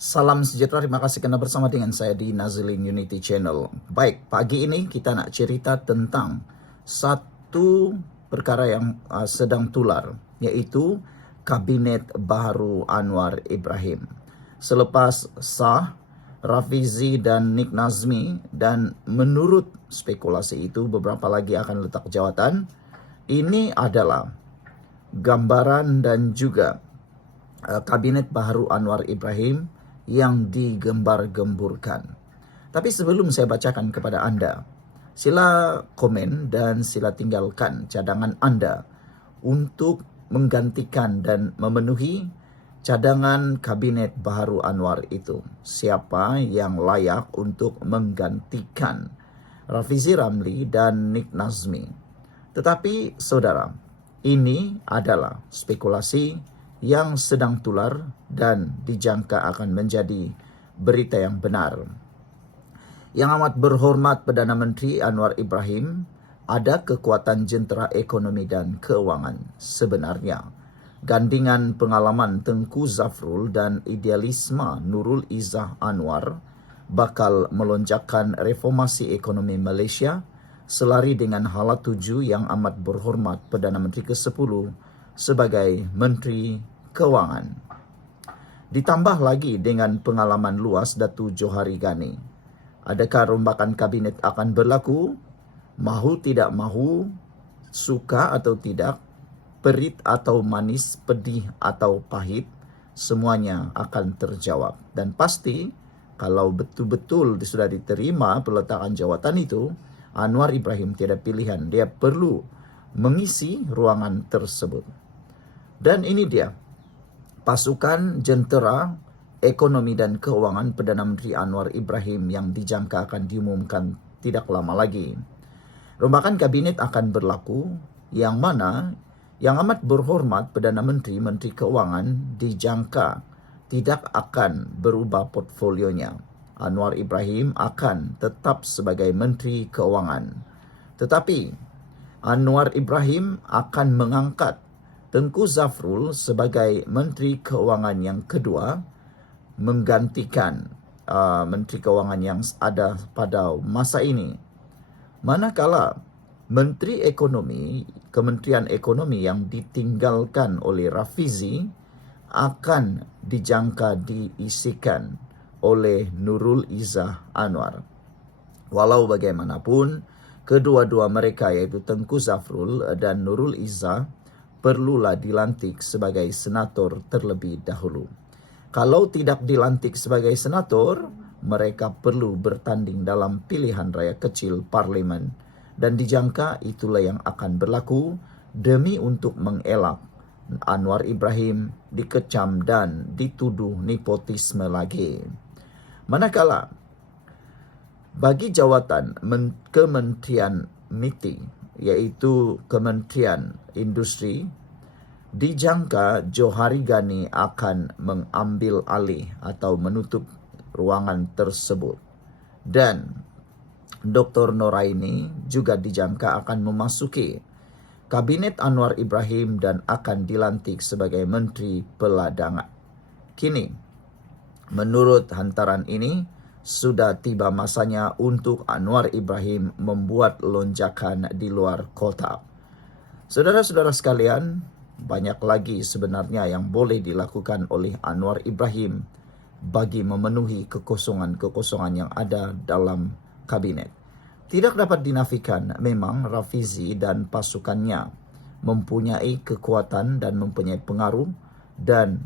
Salam sejahtera, terima kasih karena bersama dengan saya di Nazilin Unity Channel. Baik, pagi ini kita nak cerita tentang satu perkara yang sedang tular, yaitu Kabinet Baharu Anwar Ibrahim. Selepas sah, Rafizi dan Nik Nazmi, dan menurut spekulasi itu beberapa lagi akan letak jawatan, ini adalah gambaran dan juga Kabinet Baharu Anwar Ibrahim yang digembar-gemburkan. Tapi sebelum saya bacakan kepada Anda, sila komen dan sila tinggalkan cadangan Anda untuk menggantikan dan memenuhi cadangan Kabinet Baharu Anwar itu. Siapa yang layak untuk menggantikan Rafizi Ramli dan Nik Nazmi. Tetapi saudara, ini adalah spekulasi yang sedang tular dan dijangka akan menjadi berita yang benar. Yang amat berhormat Perdana Menteri Anwar Ibrahim ada kekuatan jentera ekonomi dan keuangan. Sebenarnya, gandingan pengalaman Tengku Zafrul dan idealisme Nurul Izzah Anwar bakal melonjakkan reformasi ekonomi Malaysia selari dengan hala tuju yang amat berhormat Perdana Menteri ke-10 sebagai Menteri Keuangan. Ditambah lagi dengan pengalaman luas Datu Johari Ghani. Adakah rombakan kabinet akan berlaku? Mahu tidak mahu, suka atau tidak, perit atau manis, pedih atau pahit, semuanya akan terjawab. Dan pasti kalau betul-betul sudah diterima peletakan jawatan itu, Anwar Ibrahim tiada pilihan, dia perlu mengisi ruangan tersebut. Dan ini dia, pasukan jentera ekonomi dan keuangan Perdana Menteri Anwar Ibrahim yang dijangka akan diumumkan tidak lama lagi. Rombakan kabinet akan berlaku, yang mana yang amat berhormat Perdana Menteri, Menteri Keuangan dijangka tidak akan berubah portfolionya. Anwar Ibrahim akan tetap sebagai Menteri Keuangan. Tetapi Anwar Ibrahim akan mengangkat Tengku Zafrul sebagai Menteri Keuangan yang kedua, menggantikan Menteri Keuangan yang ada pada masa ini. Manakala Menteri Ekonomi, Kementerian Ekonomi yang ditinggalkan oleh Rafizi akan dijangka diisikan oleh Nurul Izzah Anwar. Walau bagaimanapun, kedua-dua mereka yaitu Tengku Zafrul dan Nurul Izzah perlulah dilantik sebagai senator terlebih dahulu. Kalau tidak dilantik sebagai senator, mereka perlu bertanding dalam pilihan raya kecil parlimen. Dan dijangka itulah yang akan berlaku demi untuk mengelak Anwar Ibrahim dikecam dan dituduh nepotisme lagi. Manakala bagi jawatan Kementerian MITI, yaitu Kementerian Industri, dijangka Johari Ghani akan mengambil alih atau menutup ruangan tersebut. Dan Dr. Noraini juga dijangka akan memasuki Kabinet Anwar Ibrahim dan akan dilantik sebagai Menteri Peladangan. Kini, menurut hantaran ini, sudah tiba masanya untuk Anwar Ibrahim membuat lonjakan di luar kota. Saudara-saudara sekalian, banyak lagi sebenarnya yang boleh dilakukan oleh Anwar Ibrahim bagi memenuhi kekosongan-kekosongan yang ada dalam kabinet. Tidak dapat dinafikan memang Rafizi dan pasukannya mempunyai kekuatan dan mempunyai pengaruh dan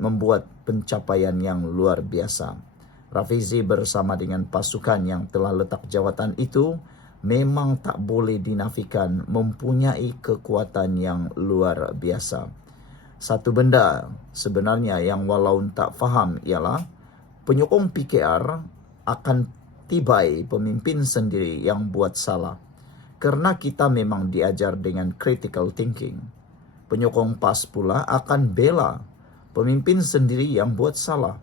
membuat pencapaian yang luar biasa. Rafizi bersama dengan pasukan yang telah letak jawatan itu memang tak boleh dinafikan mempunyai kekuatan yang luar biasa. Satu benda sebenarnya yang walau tak faham ialah penyokong PKR akan tibai pemimpin sendiri yang buat salah. Kerana kita memang diajar dengan critical thinking. Penyokong PAS pula akan bela pemimpin sendiri yang buat salah.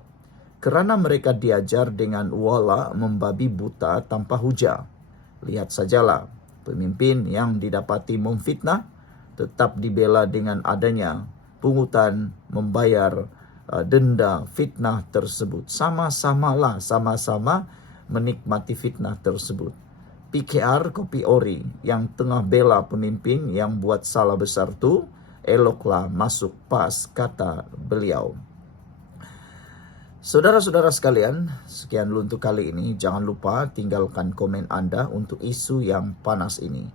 Kerana mereka diajar dengan wala membabi buta tanpa hujah. Lihat sajalah, pemimpin yang didapati memfitnah tetap dibela dengan adanya pungutan membayar denda fitnah tersebut. Sama-sama menikmati fitnah tersebut. PKR Kopi Ori yang tengah bela pemimpin yang buat salah besar tu, eloklah masuk PAS, kata beliau. Saudara-saudara sekalian, sekian dulu untuk kali ini. Jangan lupa tinggalkan komen Anda untuk isu yang panas ini.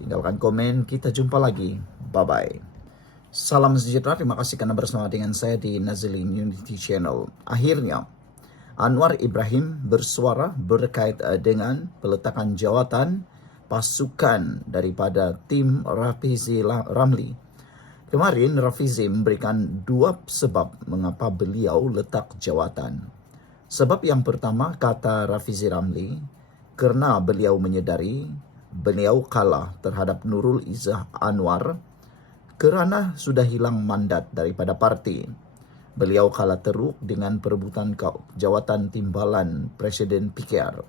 Tinggalkan komen, kita jumpa lagi. Bye-bye. Salam sejahtera, terima kasih karena bersama dengan saya di Nazilin Unity Channel. Akhirnya, Anwar Ibrahim bersuara berkait dengan peletakan jawatan pasukan daripada tim Rafizi Ramli. Kemarin Rafizi memberikan 2 sebab mengapa beliau letak jawatan. Sebab yang pertama, kata Rafizi Ramli, kerana beliau menyedari beliau kalah terhadap Nurul Izzah Anwar kerana sudah hilang mandat daripada parti. Beliau kalah teruk dengan perebutan jawatan timbalan Presiden PKR.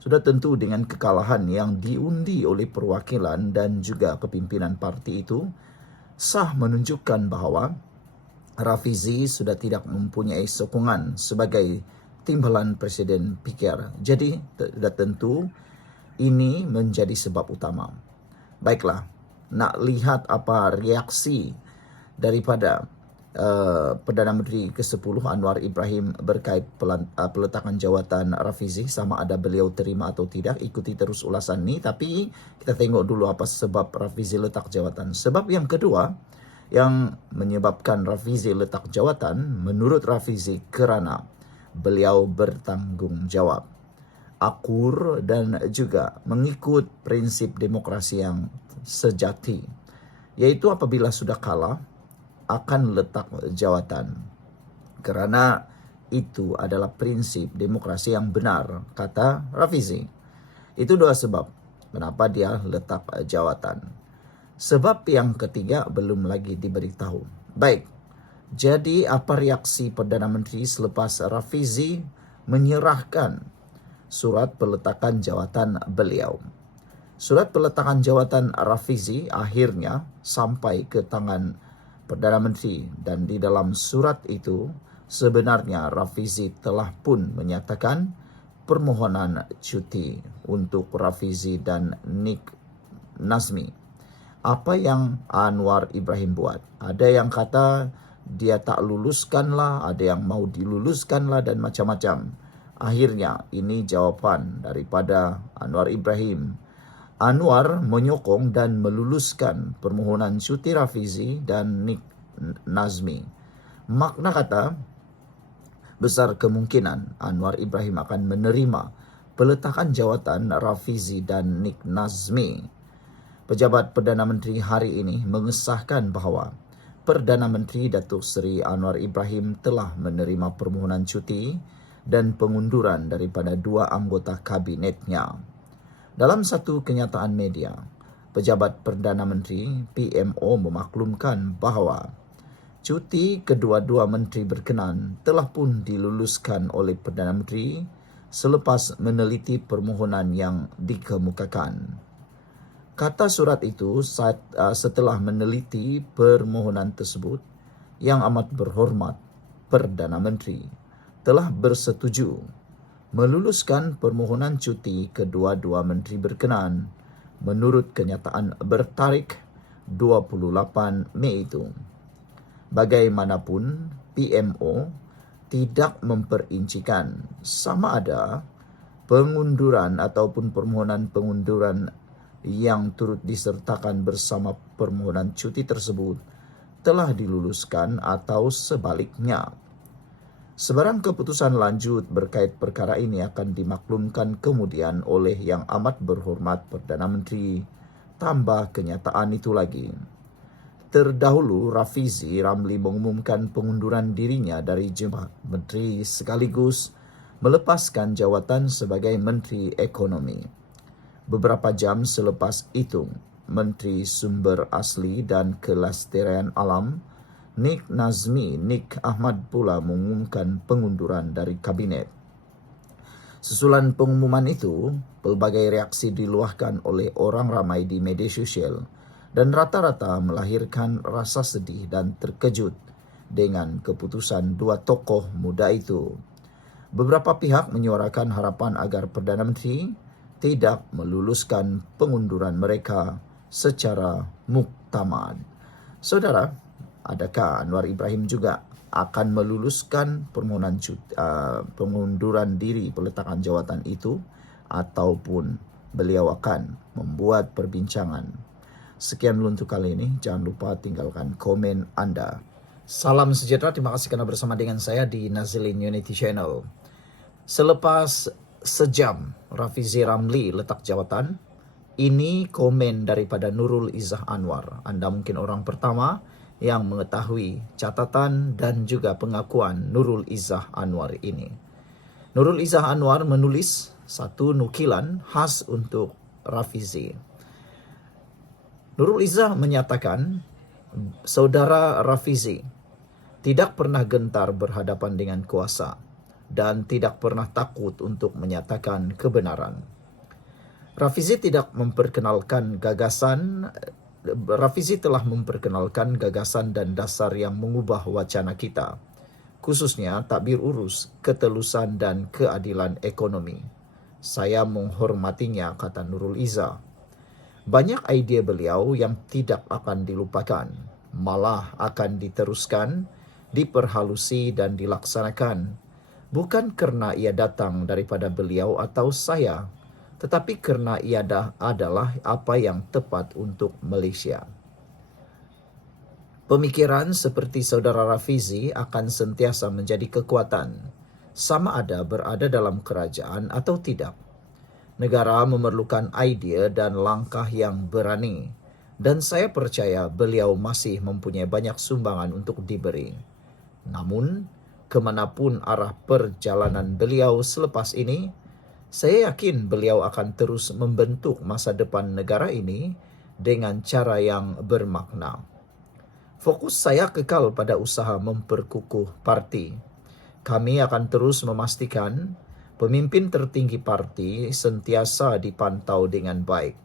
Sudah tentu dengan kekalahan yang diundi oleh perwakilan dan juga kepimpinan parti itu, sah menunjukkan bahawa Rafizi sudah tidak mempunyai sokongan sebagai timbalan Presiden PKR. Jadi, sudah tentu ini menjadi sebab utama. Baiklah, nak lihat apa reaksi daripada Perdana Menteri ke-10 Anwar Ibrahim berkait peletakan jawatan Rafizi, sama ada beliau terima atau tidak. Ikuti terus ulasan ni, tapi kita tengok dulu apa sebab Rafizi letak jawatan. Sebab yang kedua yang menyebabkan Rafizi letak jawatan, menurut Rafizi kerana beliau bertanggungjawab, akur dan juga mengikut prinsip demokrasi yang sejati, yaitu apabila sudah kalah akan letak jawatan. Kerana itu adalah prinsip demokrasi yang benar, kata Rafizi. Itu 2 sebab kenapa dia letak jawatan. Sebab yang ketiga belum lagi diberitahu. Baik, jadi apa reaksi Perdana Menteri selepas Rafizi menyerahkan surat peletakan jawatan beliau? Surat peletakan jawatan Rafizi akhirnya sampai ke tangan Perdana Menteri, dan di dalam surat itu sebenarnya Rafizi telah pun menyatakan permohonan cuti untuk Rafizi dan Nik Nazmi. Apa yang Anwar Ibrahim buat? Ada yang kata dia tak luluskanlah, ada yang mau diluluskanlah dan macam-macam. Akhirnya ini jawapan daripada Anwar Ibrahim. Anwar menyokong dan meluluskan permohonan cuti Rafizi dan Nik Nazmi. Makna kata, besar kemungkinan Anwar Ibrahim akan menerima peletakan jawatan Rafizi dan Nik Nazmi. Pejabat Perdana Menteri hari ini mengesahkan bahawa Perdana Menteri Datuk Seri Anwar Ibrahim telah menerima permohonan cuti dan pengunduran daripada 2 anggota kabinetnya. Dalam satu kenyataan media, pejabat Perdana Menteri PMO memaklumkan bahawa cuti kedua-dua menteri berkenan telah pun diluluskan oleh Perdana Menteri selepas meneliti permohonan yang dikemukakan. Kata surat itu, setelah meneliti permohonan tersebut, Yang Amat Berhormat Perdana Menteri telah bersetuju meluluskan permohonan cuti kedua-dua menteri berkenaan menurut kenyataan bertarikh 28 Mei itu. Bagaimanapun, PMO tidak memperincikan sama ada pengunduran ataupun permohonan pengunduran yang turut disertakan bersama permohonan cuti tersebut telah diluluskan atau sebaliknya. Sebarang keputusan lanjut berkait perkara ini akan dimaklumkan kemudian oleh Yang Amat Berhormat Perdana Menteri. Tambah kenyataan itu lagi, terdahulu Rafizi Ramli mengumumkan pengunduran dirinya dari jabatan menteri sekaligus melepaskan jawatan sebagai Menteri Ekonomi. Beberapa jam selepas itu, Menteri Sumber Asli dan Kelestarian Alam Nik Nazmi Nik Ahmad pula mengumumkan pengunduran dari kabinet. Susulan pengumuman itu, pelbagai reaksi diluahkan oleh orang ramai di media sosial dan rata-rata melahirkan rasa sedih dan terkejut dengan keputusan dua tokoh muda itu. Beberapa pihak menyuarakan harapan agar Perdana Menteri tidak meluluskan pengunduran mereka secara muktamad. Saudara, adakah Anwar Ibrahim juga akan meluluskan permohonan pengunduran diri peletakan jawatan itu, ataupun beliau akan membuat perbincangan? Sekian dulu untuk kali ini. Jangan lupa tinggalkan komen Anda. Salam sejahtera, terima kasih karena bersama dengan saya di Nazilin Unity Channel. Selepas sejam Rafizi Ramli letak jawatan, ini komen daripada Nurul Izzah Anwar. Anda mungkin orang pertama yang mengetahui catatan dan juga pengakuan Nurul Izzah Anwar ini. Nurul Izzah Anwar menulis satu nukilan khas untuk Rafizi. Nurul Izzah menyatakan, saudara Rafizi tidak pernah gentar berhadapan dengan kuasa dan tidak pernah takut untuk menyatakan kebenaran. Rafizi telah memperkenalkan gagasan dan dasar yang mengubah wacana kita, khususnya takbir urus, ketelusan dan keadilan ekonomi. Saya menghormatinya, kata Nurul Izzah. Banyak idea beliau yang tidak akan dilupakan, malah akan diteruskan, diperhalusi dan dilaksanakan, bukan karena ia datang daripada beliau atau saya, tetapi karena ia adalah apa yang tepat untuk Malaysia. Pemikiran seperti saudara Rafizi akan sentiasa menjadi kekuatan, sama ada berada dalam kerajaan atau tidak. Negara memerlukan idea dan langkah yang berani, dan saya percaya beliau masih mempunyai banyak sumbangan untuk diberi. Namun, kemanapun arah perjalanan beliau selepas ini, saya yakin beliau akan terus membentuk masa depan negara ini dengan cara yang bermakna. Fokus saya kekal pada usaha memperkukuh parti. Kami akan terus memastikan pemimpin tertinggi parti sentiasa dipantau dengan baik,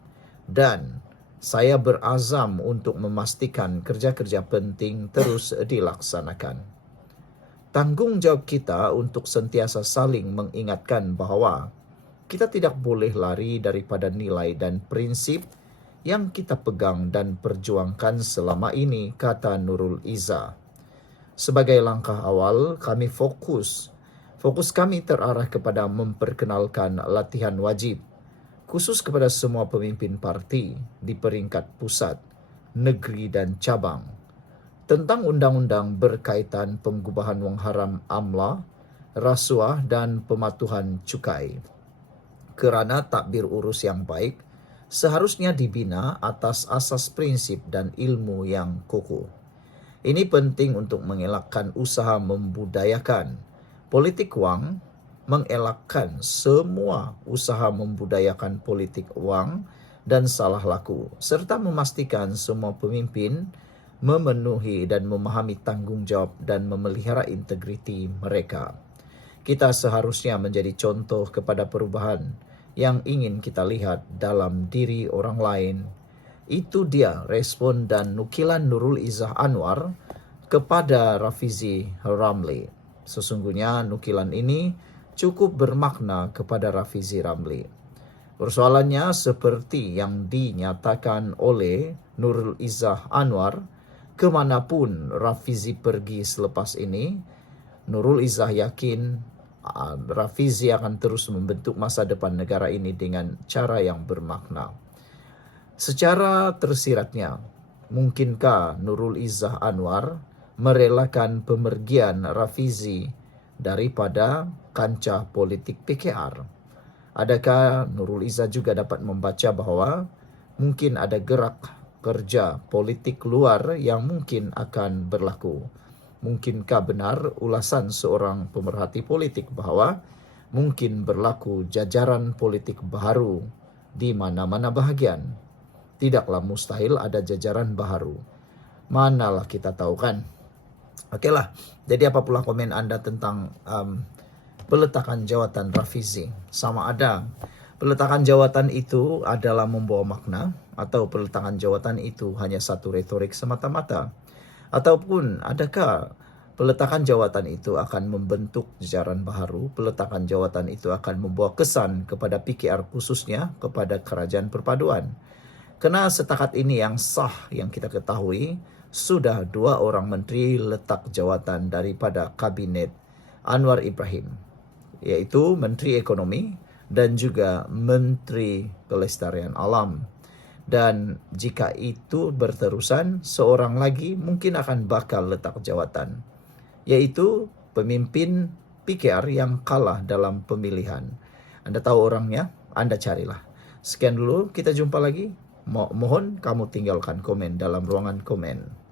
dan saya berazam untuk memastikan kerja-kerja penting terus dilaksanakan. Tanggungjawab kita untuk sentiasa saling mengingatkan bahawa kita tidak boleh lari daripada nilai dan prinsip yang kita pegang dan perjuangkan selama ini, kata Nurul Izzah. Sebagai langkah awal, fokus kami terarah kepada memperkenalkan latihan wajib, khusus kepada semua pemimpin parti di peringkat pusat, negeri dan cabang, tentang undang-undang berkaitan pengubahan wang haram amla, rasuah dan pematuhan cukai. Kerana takbir urus yang baik seharusnya dibina atas asas prinsip dan ilmu yang kokoh. Ini penting untuk mengelakkan usaha membudayakan politik wang, mengelakkan semua usaha membudayakan politik wang dan salah laku, serta memastikan semua pemimpin memenuhi dan memahami tanggungjawab dan memelihara integriti mereka. Kita seharusnya menjadi contoh kepada perubahan yang ingin kita lihat dalam diri orang lain. Itu dia respon dan nukilan Nurul Izzah Anwar kepada Rafizi Ramli. Sesungguhnya nukilan ini cukup bermakna kepada Rafizi Ramli. Persoalannya seperti yang dinyatakan oleh Nurul Izzah Anwar, kemanapun Rafizi pergi selepas ini, Nurul Izzah yakin Rafizi akan terus membentuk masa depan negara ini dengan cara yang bermakna. Secara tersiratnya, mungkinkah Nurul Izzah Anwar merelakan pemergian Rafizi daripada kancah politik PKR? Adakah Nurul Izzah juga dapat membaca bahawa mungkin ada gerak kerja politik luar yang mungkin akan berlaku? Mungkinkah benar ulasan seorang pemerhati politik bahawa mungkin berlaku jajaran politik baharu di mana-mana bahagian? Tidaklah mustahil ada jajaran baharu. Manalah kita tahu kan? Okeylah, jadi apa pula komen anda tentang peletakan jawatan Rafizi? Sama ada peletakan jawatan itu adalah membawa makna, atau peletakan jawatan itu hanya satu retorik semata-mata? Ataupun adakah Peletakan jawatan itu akan membentuk jajaran baru. Peletakan jawatan itu akan membawa kesan kepada PKR khususnya kepada Kerajaan Perpaduan. Kerana setakat ini yang sah yang kita ketahui, sudah 2 orang menteri letak jawatan daripada Kabinet Anwar Ibrahim, iaitu Menteri Ekonomi dan juga Menteri Pelestarian Alam. Dan jika itu berterusan, seorang lagi mungkin akan bakal letak jawatan, yaitu pemimpin PKR yang kalah dalam pemilihan. Anda tahu orangnya, Anda carilah. Sekian dulu, kita jumpa lagi. Mohon kamu tinggalkan komen dalam ruangan komen.